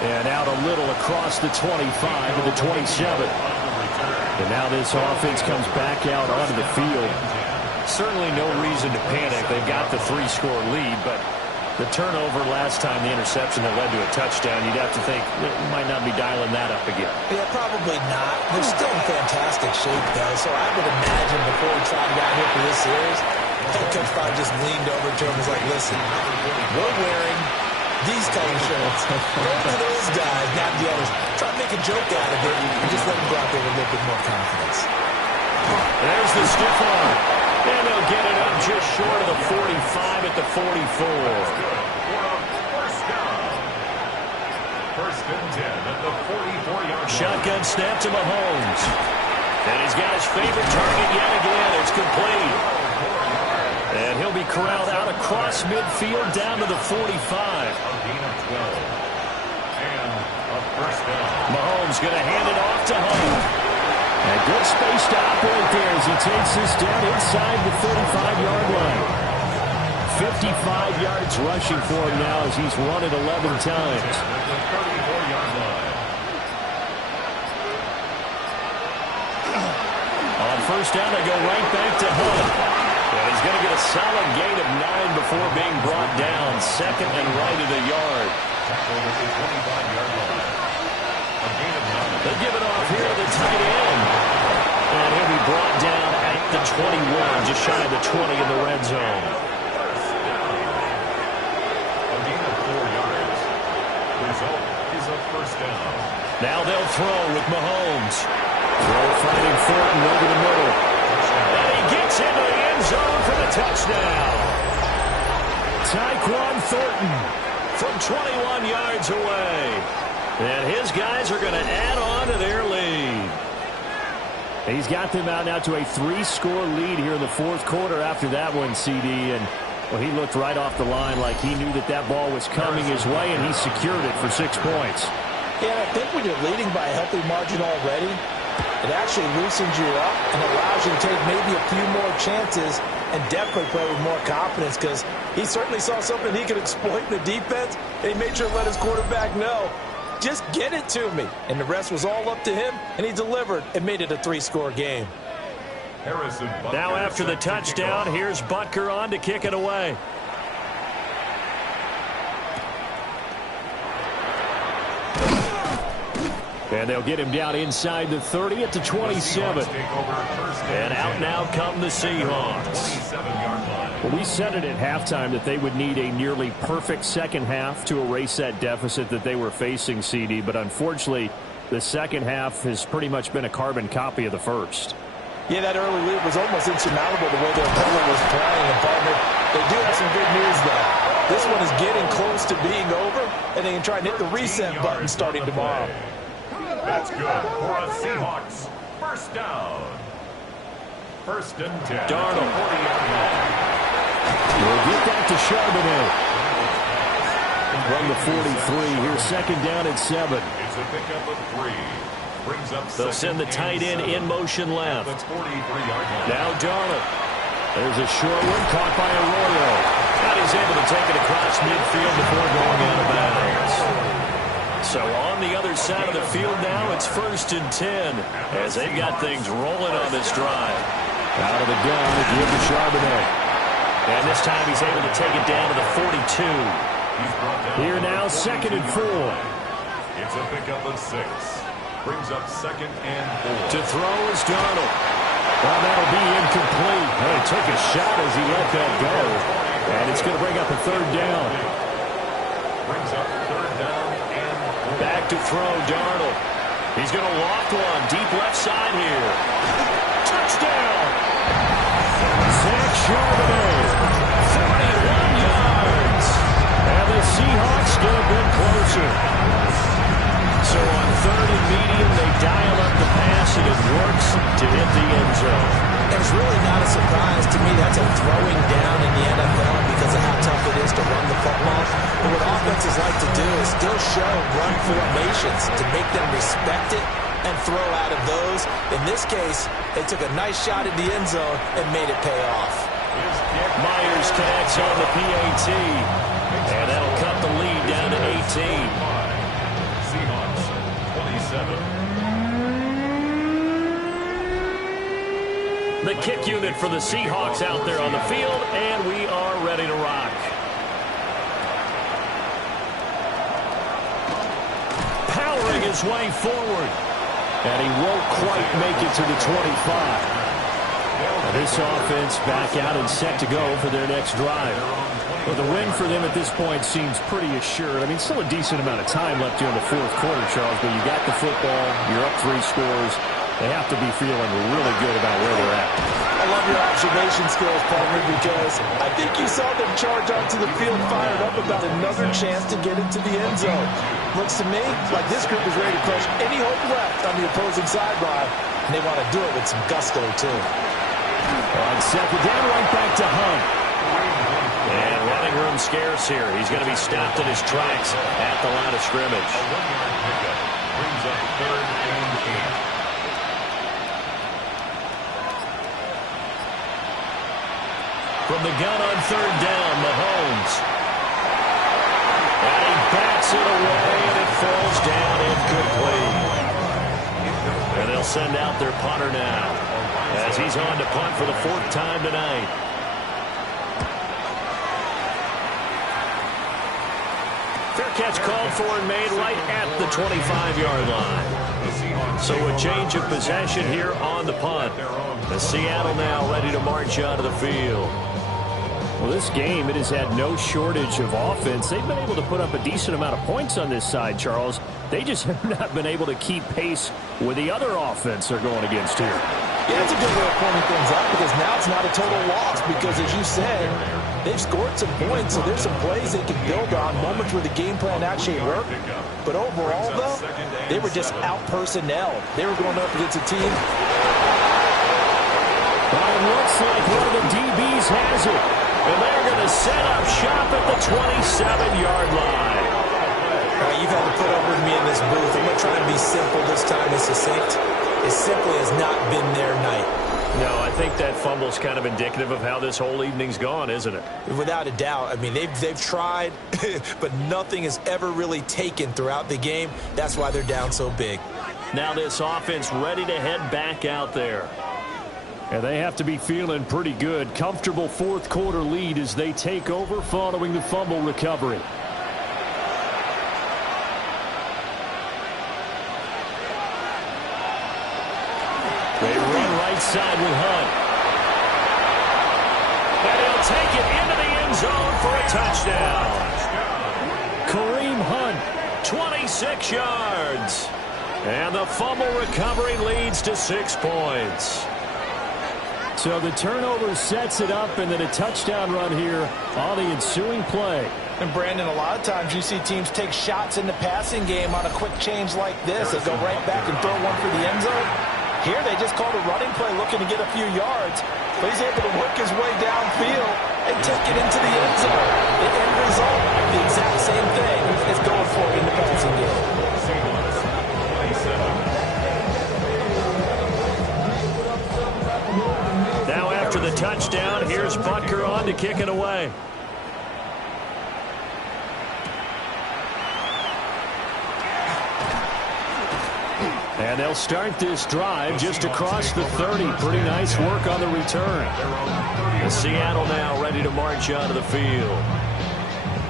And out a little across the 25 to the 27. And now this offense comes back out onto the field. Certainly no reason to panic. They've got the 3-score lead, but the turnover last time, the interception that led to a touchdown, you'd have to think it might not be dialing that up again. Yeah, probably not. They're still in fantastic shape, though, so I would imagine before he tried to get out here for this series, head coach probably just leaned over to him and was like, listen, we're wearing these color shirts. Go to those guys, not the others. Try to make a joke out of it and just let them go out there with a little bit more confidence. There's the stiff arm. And they'll get it up just short of the 45 at the 44. First and 10 at the 44-yard line. Shotgun snap to Mahomes. And he's got his favorite target yet again. It's complete. And he'll be corralled out across midfield down to the 45. A gain of 12. And a first down. Mahomes going to hand it off to Hunt. And good space to operate there as he takes this down inside the 35-yard line. 55 yards rushing for him now as he's run it 11 times. The 34-yard line. On first down, they go right back to Hunt. And he's going to get a solid gain of 9 before being brought down. Second and right of the yard. Over the 25-yard line. A gain of 9. They'll give it off here to the tight end. And he'll be brought down at the 21, just shy of the 20 in the red zone. A gain of 4 yards. The result is a first down. Now they'll throw with Mahomes. Throw fighting Thornton over the middle. And he gets into the end zone for the touchdown. Tyquan Thornton from 21 yards away. And his guys are going to add on to their lead. He's got them out now to a 3-score lead here in the fourth quarter after that one, CD. And, well, he looked right off the line like he knew that that ball was coming his way, and he secured it for 6 points. Yeah, I think when you're leading by a healthy margin already, it actually loosens you up and allows you to take maybe a few more chances and definitely play with more confidence because he certainly saw something he could exploit in the defense, and he made sure to let his quarterback know. Just get it to me. And the rest was all up to him, and he delivered and made it a 3-score game. Now after the touchdown, here's Butker on to kick it away. And they'll get him down inside the 30 at the 27. And out now come the Seahawks. Well, we said it at halftime that they would need a nearly perfect second half to erase that deficit that they were facing, CD. But unfortunately, the second half has pretty much been a carbon copy of the first. Yeah, that early lead was almost insurmountable the way their opponent was playing. And partner, they do have some good news, though. This one is getting close to being over, and they can try and hit the reset button starting tomorrow. That's good for a Seahawks. First down. First and 10. Darnold. We'll get that to Charbonnet. Run the 43. Here's second down at 7. It's a pickup of 3. Brings up They'll send the tight end in motion left. The 43-yard line. Now Darnold. There's a short one caught by Arroyo. And he's able to take it across midfield before going out of bounds. So on the other side of the field now, it's first and 10 as they've got things rolling on this drive. Out of the gun to give to Charbonnet. And this time he's able to take it down to the 42. Here now, second and 4. It's a pickup of 6. Brings up second and 4. To throw is Darnold. Well, that'll be incomplete. Well, he took a shot as he let that go. And it's going to bring up a third down. Brings up third down and 4. Back to throw, Darnold. He's going to loft one deep left side here. Touchdown! Charbonnet, 41 yards. And the Seahawks get a bit closer. So on 3rd and medium, they dial up the pass, and it works to hit the end zone. And it's really not a surprise to me. That's a throwing down in the NFL because of how tough it is to run the football. But what offenses like to do is still show run formations to make them respect it and throw out of those. In this case, they took a nice shot at the end zone and made it pay off. Myers connects on the PAT, and that'll cut the lead down to 18. Seahawks, 27. The kick unit for the Seahawks out there on the field, and we are ready to rock. Powering his way forward, and he won't quite make it to the 25. Now this offense back out and set to go for their next drive. Well, the win for them at this point seems pretty assured. I mean, still a decent amount of time left here in the 4th quarter, Charles, but you got the football, you're up 3 scores. They have to be feeling really good about where they're at. I love your observation skills, partner, because I think you saw them charge onto the field fired up about another chance to get into the end zone. Looks to me like this group is ready to crush any hope left on the opposing sideline, and they want to do it with some gusto, too. On 2nd down, right back to Hunt. And running room scarce here. He's going to be stopped in his tracks at the line of scrimmage. A 1-yard pickup brings up 3rd and 8. From the gun on 3rd down, Mahomes. And he backs it away, and it falls down incomplete. And they'll send out their punter now, as he's on to punt for the 4th time tonight. Fair catch called for and made right at the 25-yard line. So a change of possession here on the punt. The Seattle now ready to march onto the field. Well, this game, it has had no shortage of offense. They've been able to put up a decent amount of points on this side, Charles. They just have not been able to keep pace with the other offense they're going against here. Yeah, that's a good way of pointing things out because now it's not a total loss because, as you said, they've scored some points, so there's some plays they can build on, moments where the game plan actually worked. But overall, though, they were just out-personnel. They were going up against a team. Well, it looks like one of the DBs has it. And they're going to set up shop at the 27-yard line. All right, you've had to put up with me in this booth. I'm going to try and be simple this time and succinct. It simply has not been their night. No, I think that fumble's kind of indicative of how this whole evening's gone, isn't it? Without a doubt. I mean, they've tried, but nothing has ever really taken throughout the game. That's why they're down so big. Now this offense ready to head back out there. And they have to be feeling pretty good. Comfortable 4th quarter lead as they take over following the fumble recovery. They run right side with Hunt. And he'll take it into the end zone for a touchdown. Kareem Hunt, 26 yards. And the fumble recovery leads to 6 points. So the turnover sets it up, and then a touchdown run here on the ensuing play. And, Brandon, a lot of times you see teams take shots in the passing game on a quick change like this. They go right back and throw one for the end zone. Here they just called a running play looking to get a few yards. But he's able to work his way downfield and take it into the end zone. The end result, the exact same thing as going for it in the passing game. Now after the touchdown, here's Butker on to kick it away. And they'll start this drive just across the 30. Pretty nice work on the return. And Seattle now ready to march onto the field.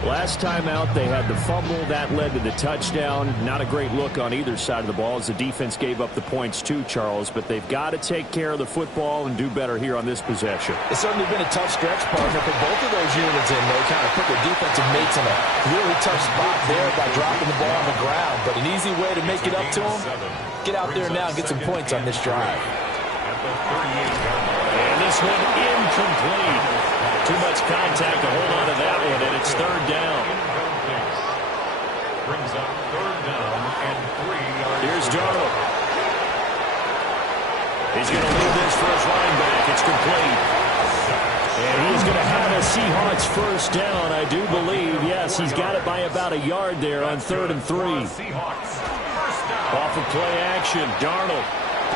Last time out, they had the fumble. That led to the touchdown. Not a great look on either side of the ball as the defense gave up the points too, Charles. But they've got to take care of the football and do better here on this possession. It's certainly been a tough stretch, partner, for both of those units in. They kind of put their defensive mates in a really tough spot there by dropping the ball on the ground. But an easy way to make it up to them, get out there now and get some points on this drive. And this this one incomplete. Too much contact to hold on to that one, and it's third down. Brings up third down and 3 yards. Here's Darnold. He's going to leave this for his running back. It's complete. And he's going to have a Seahawks first down, I do believe. Yes, he's got it by about a yard there on 3rd and 3. Off of play action, Darnold.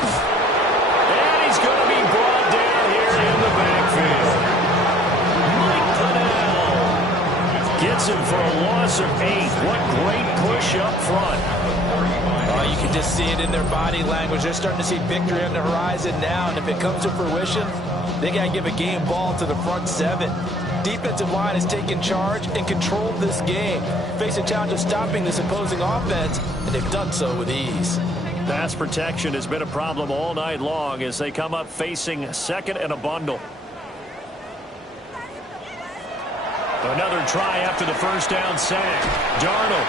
And he's going to be brought down here in the backfield. Mike Pennell gets him for a loss of 8. What great push up front. Oh, you can just see it in their body language. They're starting to see victory on the horizon now, and if it comes to fruition, they got to give a game ball to the front 7. Defensive line has taken charge and controlled this game. Face a challenge of stopping this opposing offense, and they've done so with ease. Pass protection has been a problem all night long as they come up facing second and a bundle. Another try after the first down sack. Darnold.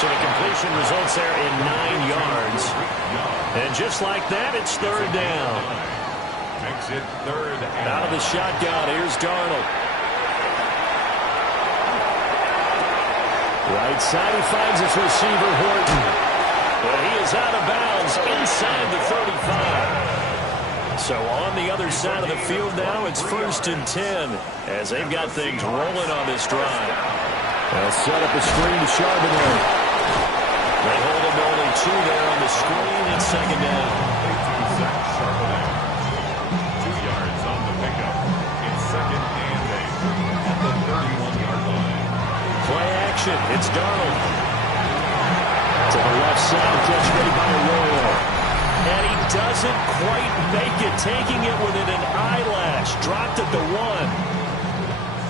So the completion results there in 9 yards. And just like that, it's third down. Makes it third down. Out of the shotgun, here's Darnold. Right side, he finds his receiver, Horton. But he is out of bounds inside the 35. So on the other side of the field now, it's 1st and 10 as they've got things rolling on this drive. They'll set up a screen to Charbonnet. They hold him to only 2 there on the screen and second down. 2 yards on the pickup. It's 2nd and 8 at the 31-yard line. Play action. It's Darnold. To the left side, catch made by Royal. And he doesn't quite make it, taking it within an eyelash. Dropped at the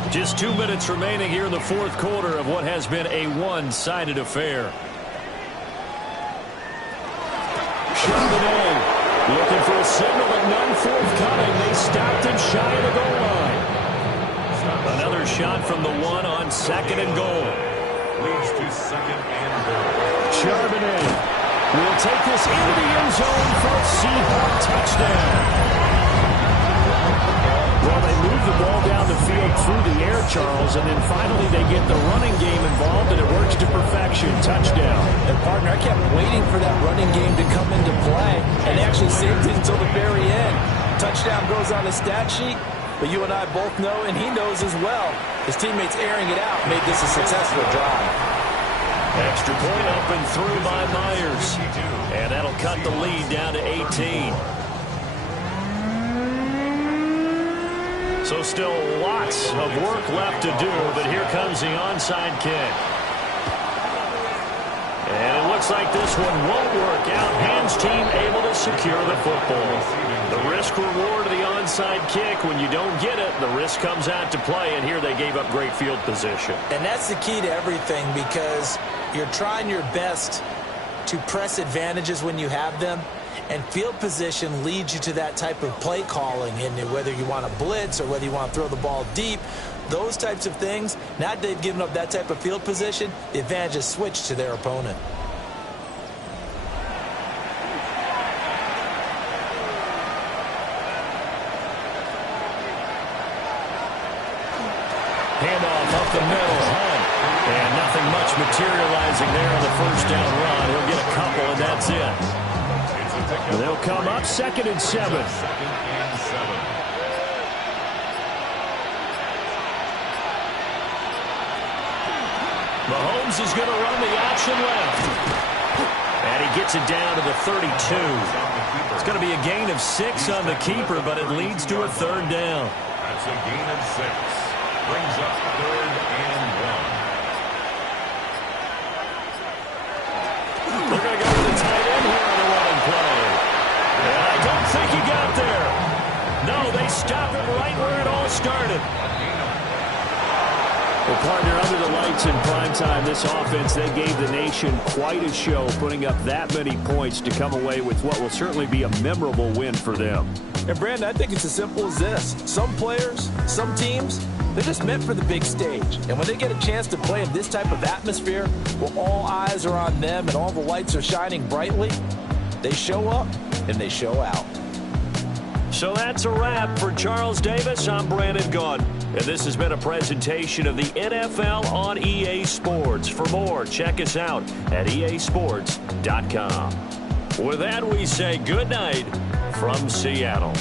1. Just 2 minutes remaining here in the 4th quarter of what has been a one-sided affair. Charbonnet looking for a signal, but none forthcoming. They stopped him shy of the goal line. Another shot from the 1 on 2nd and goal. Leads to 2nd and goal. Charbonnet will take this into the end zone for a Seahawk touchdown. Well, they move the ball down the field through the air, Charles, and then finally they get the running game involved, and it works to perfection. Touchdown. And, partner, I kept waiting for that running game to come into play, and they actually saved it until the very end. Touchdown goes on the stat sheet, but you and I both know, and he knows as well, his teammates airing it out made this a successful drive. Extra point up and through by Myers, and that'll cut the lead down to 18. So still lots of work left to do, but here comes the onside kick. And it looks like this one won't work out. Hams team able to secure the football. The risk reward of the onside kick, when you don't get it, the risk comes out to play, and here they gave up great field position. And that's the key to everything, because you're trying your best to press advantages when you have them. And field position leads you to that type of play calling, and whether you want to blitz or whether you want to throw the ball deep, those types of things. Now that they've given up that type of field position, the advantage is switched to their opponent. Handoff up the middle, Hunt. And nothing much materializing there on the first down run. He'll get a couple, and that's it. They'll come up 2nd and 7. 2nd and 7. Mahomes is going to run the option left. And he gets it down to the 32. It's going to be a gain of 6 on the keeper, but it leads to a 3rd down. That's a gain of 6. Brings up 3rd and 1. They're going to go with the tight end here on the running play. And I don't think he got there. No, they stop him right where it all started. Well, partner, under the lights in prime time, this offense, they gave the nation quite a show, putting up that many points to come away with what will certainly be a memorable win for them. And, Brandon, I think it's as simple as this. Some players, some teams, they're just meant for the big stage. And when they get a chance to play in this type of atmosphere, where all eyes are on them and all the lights are shining brightly, they show up and they show out. So that's a wrap. For Charles Davis, I'm Brandon Gaudin. And this has been a presentation of the NFL on EA Sports. For more, check us out at easports.com. With that, we say good night from Seattle.